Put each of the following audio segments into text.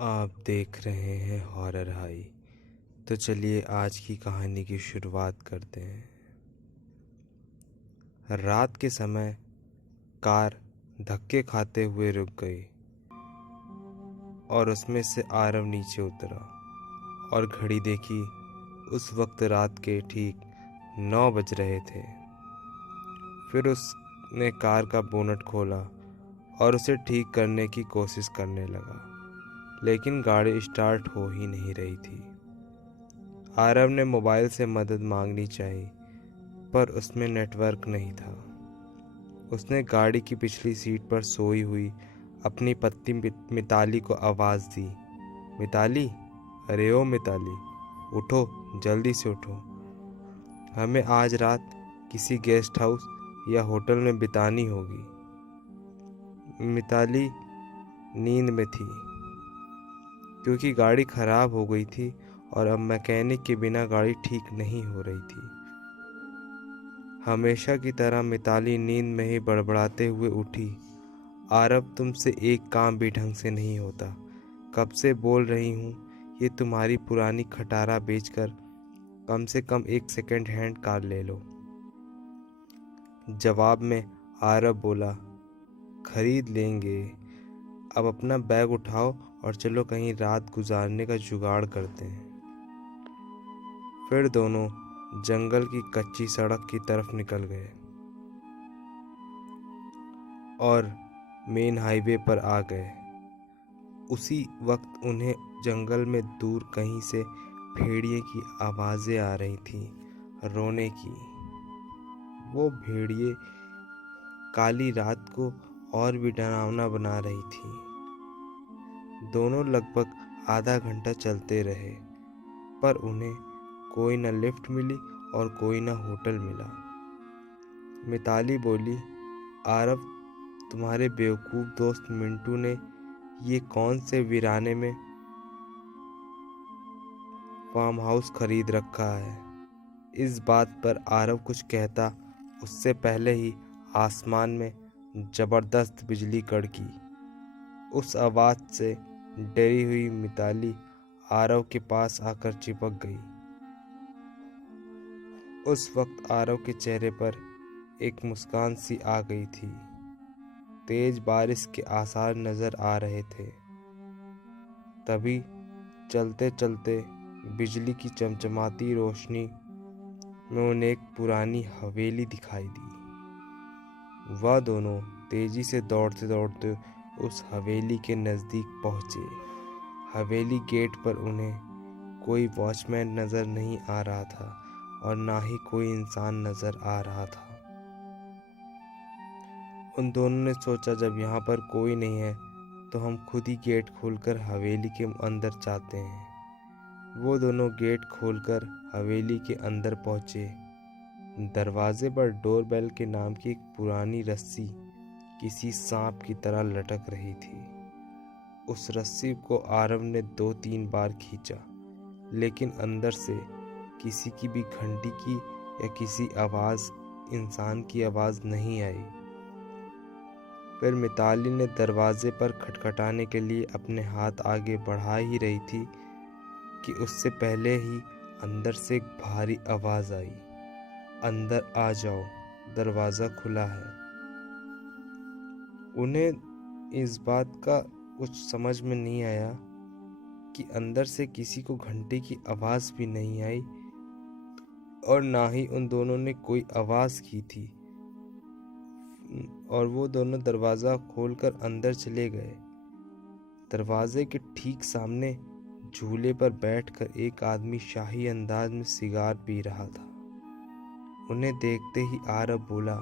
आप देख रहे हैं हॉरर हाई। तो चलिए आज की कहानी की शुरुआत करते हैं। रात के समय कार धक्के खाते हुए रुक गई और उसमें से आरव नीचे उतरा और घड़ी देखी। उस वक्त रात के ठीक 9 बज रहे थे। फिर उसने कार का बोनट खोला और उसे ठीक करने की कोशिश करने लगा, लेकिन गाड़ी स्टार्ट हो ही नहीं रही थी। आरव ने मोबाइल से मदद मांगनी चाहिए, पर उसमें नेटवर्क नहीं था। उसने गाड़ी की पिछली सीट पर सोई हुई अपनी पत्नी मिताली को आवाज़ दी। मिताली, अरे ओ मिताली, उठो, जल्दी से उठो। हमें आज रात किसी गेस्ट हाउस या होटल में बितानी होगी। मिताली नींद में थी क्योंकि गाड़ी खराब हो गई थी और अब मैकेनिक के बिना गाड़ी ठीक नहीं हो रही थी। हमेशा की तरह मिताली नींद में ही बड़बड़ाते हुए उठी। आरव, तुमसे एक काम भी ढंग से नहीं होता। कब से बोल रही हूँ ये तुम्हारी पुरानी खटारा बेचकर कम से कम एक सेकंड हैंड कार ले लो। जवाब में आरव बोला, खरीद लेंगे। अब अपना बैग उठाओ और चलो कहीं रात गुजारने का जुगाड़ करते हैं। फिर दोनों जंगल की कच्ची सड़क की तरफ निकल गए और मेन हाईवे पर आ गए। उसी वक्त उन्हें जंगल में दूर कहीं से भेड़िए की आवाज़ें आ रही थीं, रोने की। वो भेड़िए काली रात को और भी डरावना बना रही थी। दोनों लगभग आधा घंटा चलते रहे, पर उन्हें कोई न लिफ्ट मिली और कोई न होटल मिला। मिताली बोली, आरव, तुम्हारे बेवकूफ़ दोस्त मिंटू ने ये कौन से वीराने में फार्म हाउस खरीद रखा है। इस बात पर आरव कुछ कहता उससे पहले ही आसमान में जबरदस्त बिजली कड़की। उस आवाज़ से डरी हुई मिताली आरव के पास आकर चिपक गई। उस वक्त आरव के चेहरे पर एक मुस्कान सी आ गई थी। तेज बारिश के आसार नजर आ रहे थे। तभी चलते चलते बिजली की चमचमाती रोशनी में उन्हें एक पुरानी हवेली दिखाई दी। वह दोनों तेजी से दौड़ते दौड़ते उस हवेली के नज़दीक पहुंचे। हवेली गेट पर उन्हें कोई वॉचमैन नज़र नहीं आ रहा था और ना ही कोई इंसान नज़र आ रहा था। उन दोनों ने सोचा, जब यहाँ पर कोई नहीं है तो हम खुद ही गेट खोलकर हवेली के अंदर जाते हैं। वो दोनों गेट खोलकर हवेली के अंदर पहुँचे। दरवाजे पर डोरबेल के नाम की एक पुरानी रस्सी किसी सांप की तरह लटक रही थी। उस रस्सी को आरव ने 2-3 बार खींचा, लेकिन अंदर से किसी की भी घंटी की या किसी आवाज़, इंसान की आवाज़ नहीं आई। फिर मिताली ने दरवाजे पर खटखटाने के लिए अपने हाथ आगे बढ़ा ही रही थी कि उससे पहले ही अंदर से एक भारी आवाज़ आई, अंदर आ जाओ, दरवाज़ा खुला है। उन्हें इस बात का कुछ समझ में नहीं आया कि अंदर से किसी को घंटे की आवाज़ भी नहीं आई और ना ही उन दोनों ने कोई आवाज़ की थी। और वो दोनों दरवाज़ा खोलकर अंदर चले गए। दरवाजे के ठीक सामने झूले पर बैठकर एक आदमी शाही अंदाज में सिगार पी रहा था। उन्हें देखते ही आरव बोला,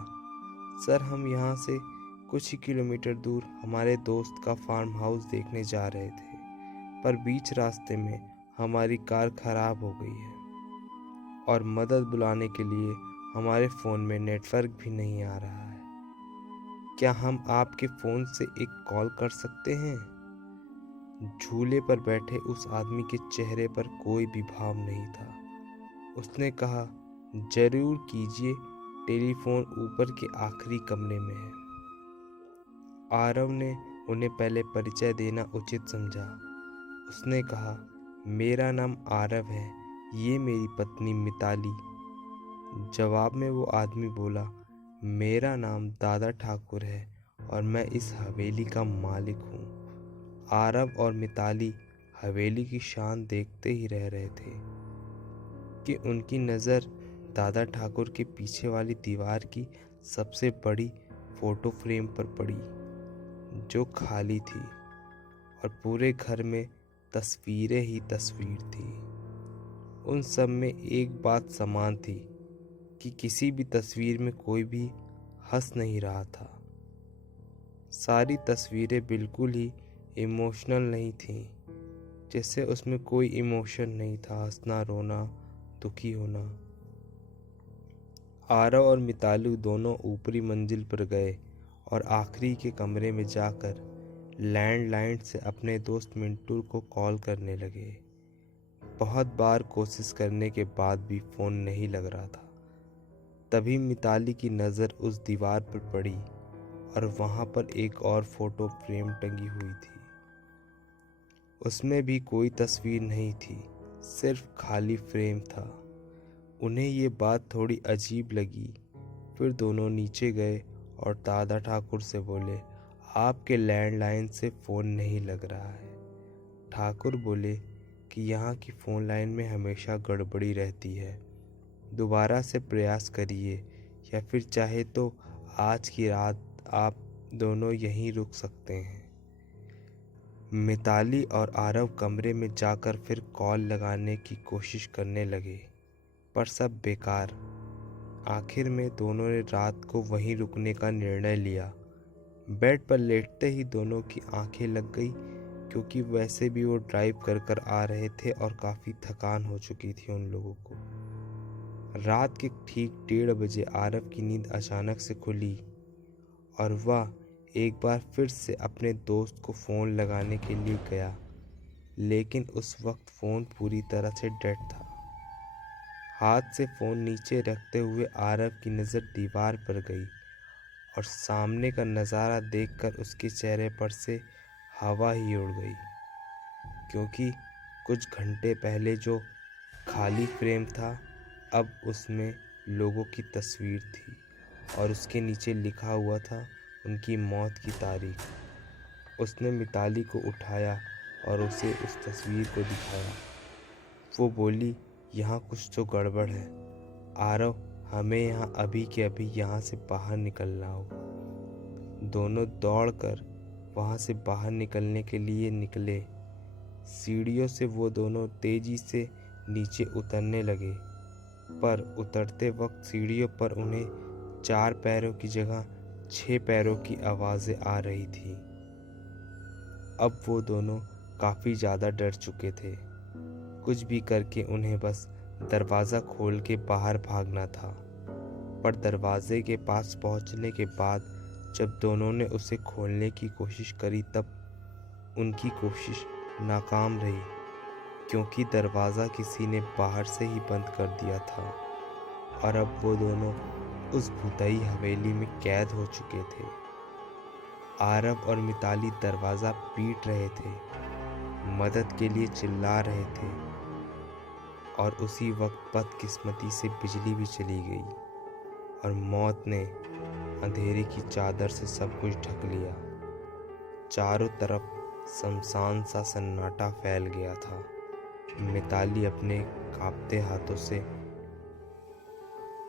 सर, हम यहाँ से कुछ ही किलोमीटर दूर हमारे दोस्त का फार्म हाउस देखने जा रहे थे, पर बीच रास्ते में हमारी कार खराब हो गई है और मदद बुलाने के लिए हमारे फ़ोन में नेटवर्क भी नहीं आ रहा है। क्या हम आपके फ़ोन से एक कॉल कर सकते हैं? झूले पर बैठे उस आदमी के चेहरे पर कोई भी भाव नहीं था। उसने कहा, जरूर कीजिए, टेलीफोन ऊपर के आखिरी कमरे में है। आरव ने उन्हें पहले परिचय देना उचित समझा। उसने कहा, मेरा नाम आरव है, ये मेरी पत्नी मिताली। जवाब में वो आदमी बोला, मेरा नाम दादा ठाकुर है और मैं इस हवेली का मालिक हूँ। आरव और मिताली हवेली की शान देखते ही रह रहे थे कि उनकी नज़र दादा ठाकुर के पीछे वाली दीवार की सबसे बड़ी फोटो फ्रेम पर पड़ी, जो खाली थी और पूरे घर में तस्वीरें ही तस्वीर थी। उन सब में एक बात समान थी कि किसी भी तस्वीर में कोई भी हंस नहीं रहा था। सारी तस्वीरें बिल्कुल ही इमोशनल नहीं थीं, जैसे उसमें कोई इमोशन नहीं था, हंसना, रोना, दुखी होना। आरव और मिताली दोनों ऊपरी मंजिल पर गए और आखिरी के कमरे में जाकर लैंडलाइन से अपने दोस्त मिंटू को कॉल करने लगे। बहुत बार कोशिश करने के बाद भी फ़ोन नहीं लग रहा था। तभी मिताली की नज़र उस दीवार पर पड़ी और वहाँ पर एक और फोटो फ्रेम टंगी हुई थी। उसमें भी कोई तस्वीर नहीं थी, सिर्फ खाली फ्रेम था। उन्हें ये बात थोड़ी अजीब लगी। फिर दोनों नीचे गए और दादा ठाकुर से बोले, आपके लैंडलाइन से फ़ोन नहीं लग रहा है। ठाकुर बोले कि यहाँ की फ़ोन लाइन में हमेशा गड़बड़ी रहती है, दोबारा से प्रयास करिए या फिर चाहे तो आज की रात आप दोनों यहीं रुक सकते हैं। मिताली और आरव कमरे में जाकर फिर कॉल लगाने की कोशिश करने लगे, पर सब बेकार। आखिर में दोनों ने रात को वहीं रुकने का निर्णय लिया। बेड पर लेटते ही दोनों की आंखें लग गई, क्योंकि वैसे भी वो ड्राइव कर कर आ रहे थे और काफ़ी थकान हो चुकी थी उन लोगों को। रात के ठीक 1:30 बजे आरव की नींद अचानक से खुली और वह एक बार फिर से अपने दोस्त को फ़ोन लगाने के लिए गया, लेकिन उस वक्त फ़ोन पूरी तरह से डेड था। हाथ से फ़ोन नीचे रखते हुए आरव की नज़र दीवार पर गई और सामने का नज़ारा देखकर उसके चेहरे पर से हवा ही उड़ गई, क्योंकि कुछ घंटे पहले जो खाली फ्रेम था, अब उसमें लोगों की तस्वीर थी और उसके नीचे लिखा हुआ था उनकी मौत की तारीख। उसने मिताली को उठाया और उसे उस तस्वीर को दिखाया। वो बोली, यहाँ कुछ तो गड़बड़ है आरव, हमें यहाँ अभी के अभी यहाँ से बाहर निकलना होगा। दोनों दौड़कर वहाँ से बाहर निकलने के लिए निकले। सीढ़ियों से वो दोनों तेजी से नीचे उतरने लगे, पर उतरते वक्त सीढ़ियों पर उन्हें 4 पैरों की जगह 6 पैरों की आवाज़ें आ रही थी। अब वो दोनों काफ़ी ज़्यादा डर चुके थे। कुछ भी करके उन्हें बस दरवाज़ा खोल के बाहर भागना था। पर दरवाजे के पास पहुंचने के बाद जब दोनों ने उसे खोलने की कोशिश करी, तब उनकी कोशिश नाकाम रही, क्योंकि दरवाज़ा किसी ने बाहर से ही बंद कर दिया था और अब वो दोनों उस भूतई हवेली में कैद हो चुके थे। आरव और मिताली दरवाज़ा पीट रहे थे, मदद के लिए चिल्ला रहे थे और उसी वक्त बदकिस्मती से बिजली भी चली गई और मौत ने अंधेरे की चादर से सब कुछ ढक लिया। चारों तरफ शमशान सा सन्नाटा फैल गया था। मिताली अपने कांपते हाथों से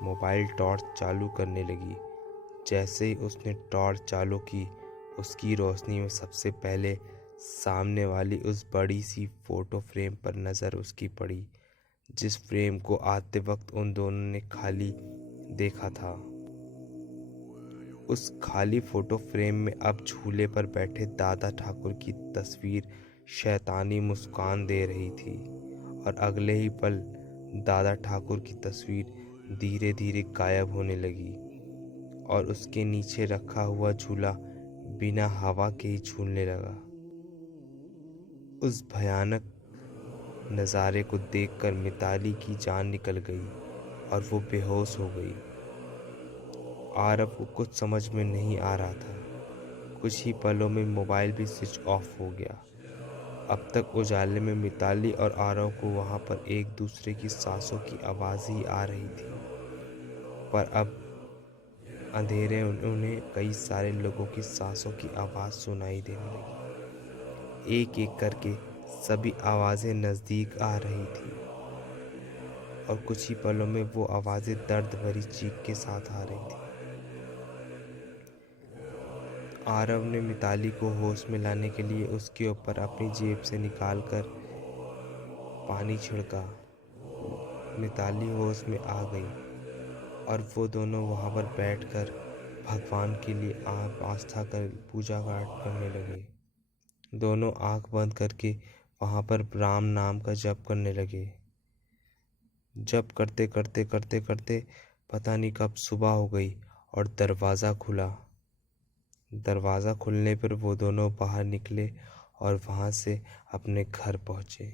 मोबाइल टॉर्च चालू करने लगी। जैसे ही उसने टॉर्च चालू की, उसकी रोशनी में सबसे पहले सामने वाली उस बड़ी सी फोटो फ्रेम पर नज़र उसकी पड़ी, जिस फ्रेम को आते वक्त उन दोनों ने खाली देखा था। उस खाली फोटो फ्रेम में अब झूले पर बैठे दादा ठाकुर की तस्वीर शैतानी मुस्कान दे रही थी और अगले ही पल दादा ठाकुर की तस्वीर धीरे धीरे गायब होने लगी और उसके नीचे रखा हुआ झूला बिना हवा के ही झूलने लगा। उस भयानक नज़ारे को देखकर मिताली की जान निकल गई और वो बेहोश हो गई। आरव को कुछ समझ में नहीं आ रहा था। कुछ ही पलों में मोबाइल भी स्विच ऑफ हो गया अब तक उजाले में मिताली और आरव को वहां पर एक दूसरे की सांसों की आवाज ही आ रही थी, पर अब अंधेरे में उन्हें कई सारे लोगों की सांसों की आवाज सुनाई देने लगी। एक एक करके सभी आवाजें नजदीक आ रही थी और कुछ ही पलों में वो आवाजें दर्द भरी चीख के साथ आ रही थी। आरव ने मिताली को होश में लाने के लिए उसके ऊपर अपनी जेब से निकालकर पानी छिड़का। मिताली होश में आ गई और वो दोनों वहां पर बैठकर भगवान के लिए आस्था कर पूजा पाठ करने लगे। दोनों आंख बंद करके वहां पर राम नाम का जप करने लगे। जप करते करते करते करते पता नहीं कब सुबह हो गई और दरवाज़ा खुला। दरवाज़ा खुलने पर वो दोनों बाहर निकले और वहां से अपने घर पहुंचे।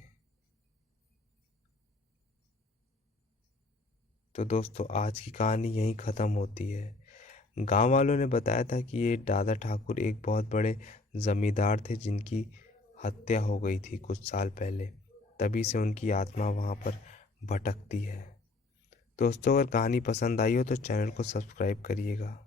तो दोस्तों, आज की कहानी यहीं ख़त्म होती है। गांव वालों ने बताया था कि ये दादा ठाकुर एक बहुत बड़े जमींदार थे जिनकी हत्या हो गई थी कुछ साल पहले। तभी से उनकी आत्मा वहां पर भटकती है। दोस्तों, अगर कहानी पसंद आई हो तो चैनल को सब्सक्राइब करिएगा।